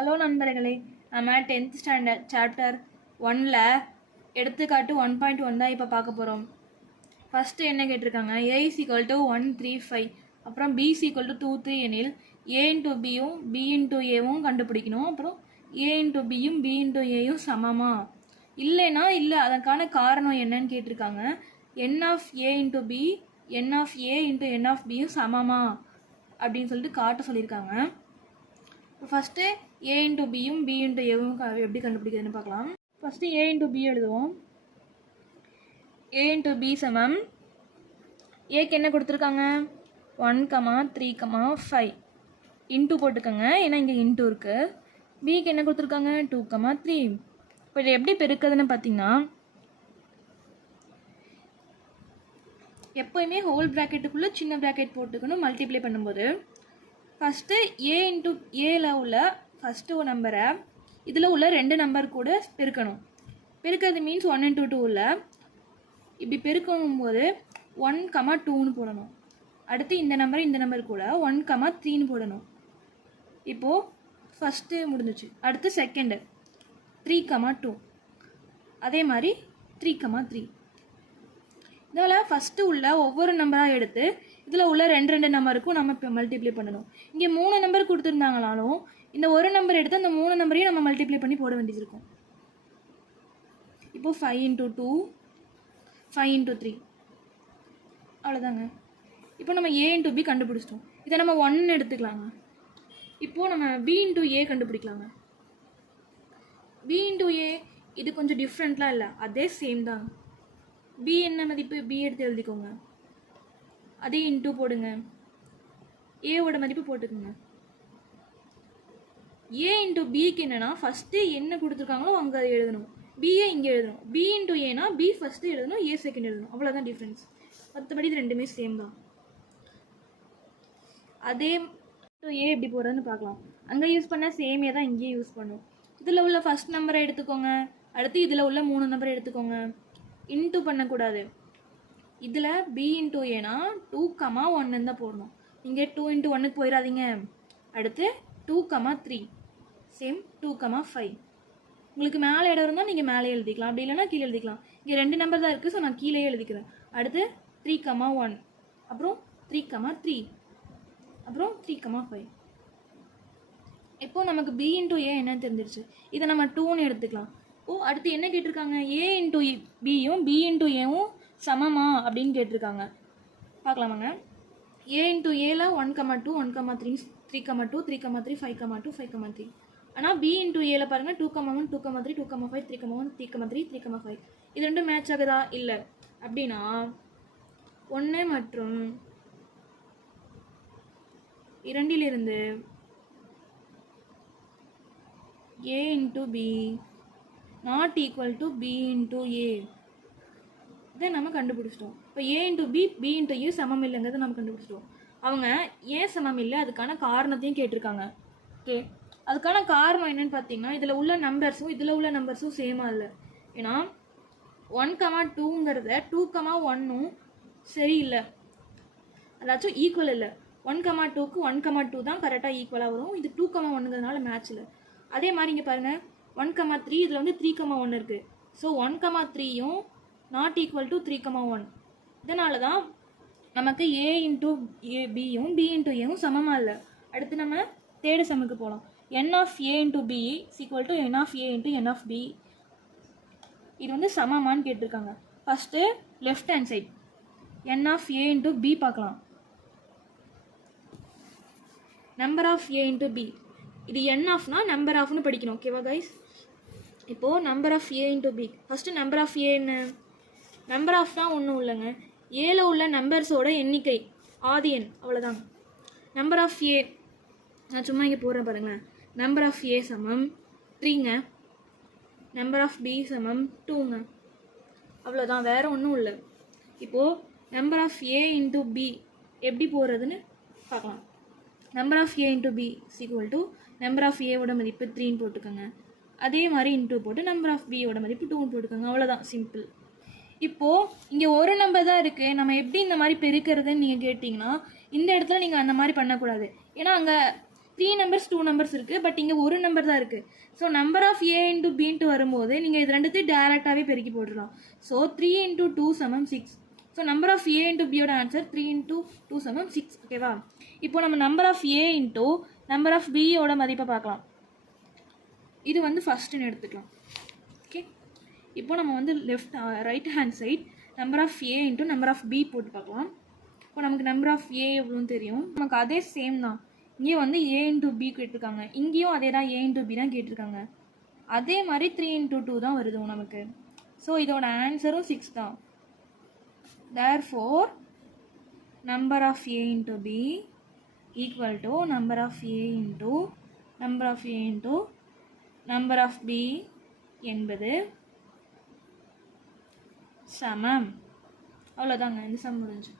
Hello நண்பர்களே, நம்ம 10th standard chapter 1ல் எடுத்துக்காட்டு 1.1 தான் இப்போ பார்க்க போகிறோம். ஃபஸ்ட்டு என்ன கேட்டிருக்காங்க, a is equal to 1, 3, 5 அப்புறம் b is equal to 2, 3 எனில் a into bயும் b into aவும் கண்டுபிடிக்கணும். அப்புறம் a into bயும் b into aயும் சமமா இல்லைன்னா இல்லை, அதற்கான காரணம் என்னன்னு கேட்டிருக்காங்க. n of a into b n of a into n of bயும் சமமா அப்படின்னு சொல்லிட்டு காட்ட சொல்லியிருக்காங்க. First a into bயும் b into aவும் எப்படி கண்டுபிடிக்கிறதுன்னு பார்க்கலாம். ஃபஸ்ட்டு a into b எழுதுவோம். a into b சமம் ஏக்கு என்ன கொடுத்துருக்காங்க, 1, 3, 5 இன்ட்டு போட்டுக்கோங்க, ஏன்னா இங்கே இன்ட்டு இருக்குது. பிக்கு என்ன கொடுத்துருக்காங்க, 2, 3. இப்போ இது எப்படி பெருக்குதுன்னு பார்த்தீங்கன்னா, எப்போயுமே ஹோல் ப்ராக்கெட்டுக்குள்ளே சின்ன ப்ராக்கெட் போட்டுக்கணும் மல்டிப்ளை பண்ணும்போது. ஃபஸ்ட்டு a இன்ட்டு ஏல உள்ள ஃபஸ்ட்டு ஒரு நம்பரை இதில் உள்ள 2 நம்பர் கூட பெருக்கணும். பெருக்கிறது மீன்ஸ் 1 into 2ல் இப்படி பெருக்கும் போது 1, 2ன்னு போடணும். அடுத்து இந்த நம்பர் கூட 1, 3ன்னு போடணும். இப்போது ஃபஸ்ட்டு முடிஞ்சிச்சு. அடுத்து செகண்டு 3, 2 அதே மாதிரி 3, 3. இதில் ஃபஸ்ட்டு உள்ள ஒவ்வொரு நம்பராக எடுத்து இதில் உள்ள 2 நம்பருக்கும் நம்ம இப்போ மல்டிப்ளை பண்ணணும். இங்கே 3 நம்பர் கொடுத்துருந்தாங்கனாலும் இந்த ஒரு நம்பர் எடுத்து அந்த 3 நம்பரையும் நம்ம மல்டிப்ளை பண்ணி போட வேண்டியது இருக்கும். இப்போது 5 into 2 5 into 3 அவ்வளோதாங்க. இப்போ நம்ம a into b கண்டுபிடிச்சிட்டோம். இதை நம்ம 1 எடுத்துக்கலாங்க. இப்போது நம்ம b into a கண்டுபிடிக்கலாங்க. b into a இது கொஞ்சம் டிஃப்ரெண்ட்லாம் இல்லை, அதே சேம் தாங்க. b என்ன மதிப்பு, b எடுத்து எழுதிக்கோங்க, அதே இன்ட்டு போடுங்க, ஏவோட மதிப்பு போட்டுக்கோங்க. a இன்ட்டு பிக்கு என்னென்னா ஃபஸ்ட்டு என்ன கொடுத்துருக்காங்களோ அங்கே அதை எழுதணும், பிஏ இங்கே எழுதணும். b இன்ட்டு ஏனா b ஃபஸ்ட்டு எழுதணும், a செகண்ட் எழுதணும், அவ்வளோதான் டிஃப்ரென்ஸ். மற்றபடி இது ரெண்டுமே சேம் தான். அதே a எப்படி போடுறதுன்னு பார்க்கலாம். அங்கே யூஸ் பண்ண சேமே தான் இங்கேயே யூஸ் பண்ணும். இதில் உள்ள ஃபஸ்ட் நம்பரை எடுத்துக்கோங்க, அடுத்து இதில் உள்ள 3 நம்பரை எடுத்துக்கோங்க. இன்ட்டு பண்ணக்கூடாது. இதில் b இன்ட்டு ஏனா 2, 1 தான் போடணும். இங்கே 2 into 1க்கு போயிடாதீங்க. அடுத்து 2, 3 சேம் 2, 5. உங்களுக்கு மேலே இடம் இருந்தால் நீங்கள் மேலே எழுதிக்கலாம், அப்படி இல்லைனா கீழே எழுதிக்கலாம். இங்கே 2 நம்பர் தான் இருக்குது, ஸோ நான் கீழே எழுதிக்கிறேன். அடுத்து 3, 1 அப்புறம் 3, 3 அப்புறம் 3, 5. இப்போது நமக்கு b இன்ட்டு ஏ என்னன்னு தெரிஞ்சிருச்சு. இதை நம்ம 2ன்னு எடுத்துக்கலாம். அடுத்து என்ன கேட்டிருக்காங்க, a இன்ட்டு பியும் b இன்ட்டு ஏவும் சமமா அப்படின்னு கேட்டிருக்காங்க. பார்க்கலாமாங்க. a இன்ட்டு ஏல 1, 2 1, 3 3, 2 3, 3 5, 2 5, 3. ஆனால் b இன்ட்டு ஏல பாருங்கள் 2, 1 2, 3 2, 5 3, 1 3, 3 5. இது ரெண்டும் மேட்ச் ஆகுதா, இல்லை. அப்படின்னா 1 மற்றும் 2லிருந்து a into b not equal to b into A இதை நம்ம கண்டுபிடிச்சிட்டோம். இப்போ a into b into A சமம் இல்லைங்கிறத நம்ம கண்டுபிடிச்சிட்டோம். அவங்க ஏன் சமம் இல்லை அதுக்கான காரணத்தையும் கேட்டிருக்காங்க. ஓகே, அதுக்கான காரணம் என்னன்னு பார்த்தீங்கன்னா, இதில் உள்ள நம்பர்ஸும் இதில் உள்ள நம்பர்ஸும் சேமாக இல்லை. ஏன்னா 1, 2ங்கிறத 2, 1ம் சரியில்லை, அதாச்சும் ஈக்குவல் இல்லை. 1, 2க்கு 1, 2 தான் கரெக்டாக ஈக்குவலாக வரும். இது 2, 1ங்கிறதுனால மேட்ச் இல்லை. அதே மாதிரி இங்கே பாருங்கள் 1, 3 இதில் வந்து 3, 1 இருக்குது. ஸோ 1, 3யும் நாட் ஈக்குவல் டு 3, 1. இதனால தான் நமக்கு a இன்ட்டு பியும் b இன்ட்டு ஏவும் சமமாக இல்லை. அடுத்து நம்ம தேர்டு சம்முக்கு போகலாம். n of a into b equal to n of a into n of b. இது வந்து சமமானு கேட்டிருக்காங்க. First left hand side n of a into b பார்க்கலாம். Number of a into b, இது n ஆஃப்னா நம்பர் ஆஃப்னு படிக்கணும். ஓகேவா கைஸ். இப்போது number of a into b, first number of a என்ன, நம்பர் ஆஃப் தான் ஒன்றும் இல்லைங்க, ஏல உள்ள நம்பர்ஸோட எண்ணிக்கை ஆதி எண், அவ்வளோதாங்க. நம்பர் ஆஃப் a நான் சும்மா இங்கே போடுறேன் பாருங்களேன். நம்பர் ஆஃப் a சமம் 3ங்க, நம்பர் ஆஃப் b சமம் 2ங்க, அவ்வளோதான், வேறு ஒன்றும் இல்லை. இப்போது number of a into b எப்படி போடுறதுன்னு பார்க்கலாம். Number of a into b equal to number of ஏவோட மதிப்பு 3ன்னு போட்டுக்கோங்க, அதே மாதிரி இன்ட்டு போட்டு நம்பர் ஆஃப் பியோட மதிப்பு 2ன்னு போட்டுக்கோங்க, அவ்வளோதான், சிம்பிள். இப்போது இங்கே ஒரு நம்பர் தான் இருக்குது, நம்ம எப்படி இந்த மாதிரி பெருக்கிறதுன்னு நீங்கள் கேட்டிங்கன்னா இந்த இடத்துல நீங்கள் அந்த மாதிரி பண்ணக்கூடாது. ஏன்னா அங்கே 3 நம்பர்ஸ் 2 நம்பர்ஸ் இருக்குது, பட் இங்கே ஒரு நம்பர் தான் இருக்குது. So number of A into B into வரும்போது நீங்கள் இது ரெண்டுத்தையும் டேரெக்டாகவே பெருக்கி போட்டுடலாம். So 3 × 2 = 6. So number of A into பியோட ஆன்சர் 3 × 2 = 6. ஓகேவா? இப்போ நம்ம number of A into number of பியோட மதிப்பை பார்க்கலாம். இது வந்து ஃபஸ்ட்டுன்னு எடுத்துக்கலாம். ஓகே, இப்போ நம்ம வந்து right hand side number of A into number of B போட்டு பார்க்கலாம். இப்போ நமக்கு நம்பர் ஆஃப் ஏ எவ்வளோன்னு தெரியும். நமக்கு அதே சேம் தான். இங்கே வந்து ஏ இன்ட்டு பி கேட்டிருக்காங்க, இங்கேயும் அதே தான், ஏ இன்ட்டு பி தான் கேட்டிருக்காங்க. அதே மாதிரி 3 × 2 தான் வருது நமக்கு. ஸோ இதோட ஆன்சரும் 6 தான். Therefore number of a into b equal to number of a into number of a into number of b என்பது சமம். அவ்வளோதாங்க, இந்த சம் முடிஞ்சு.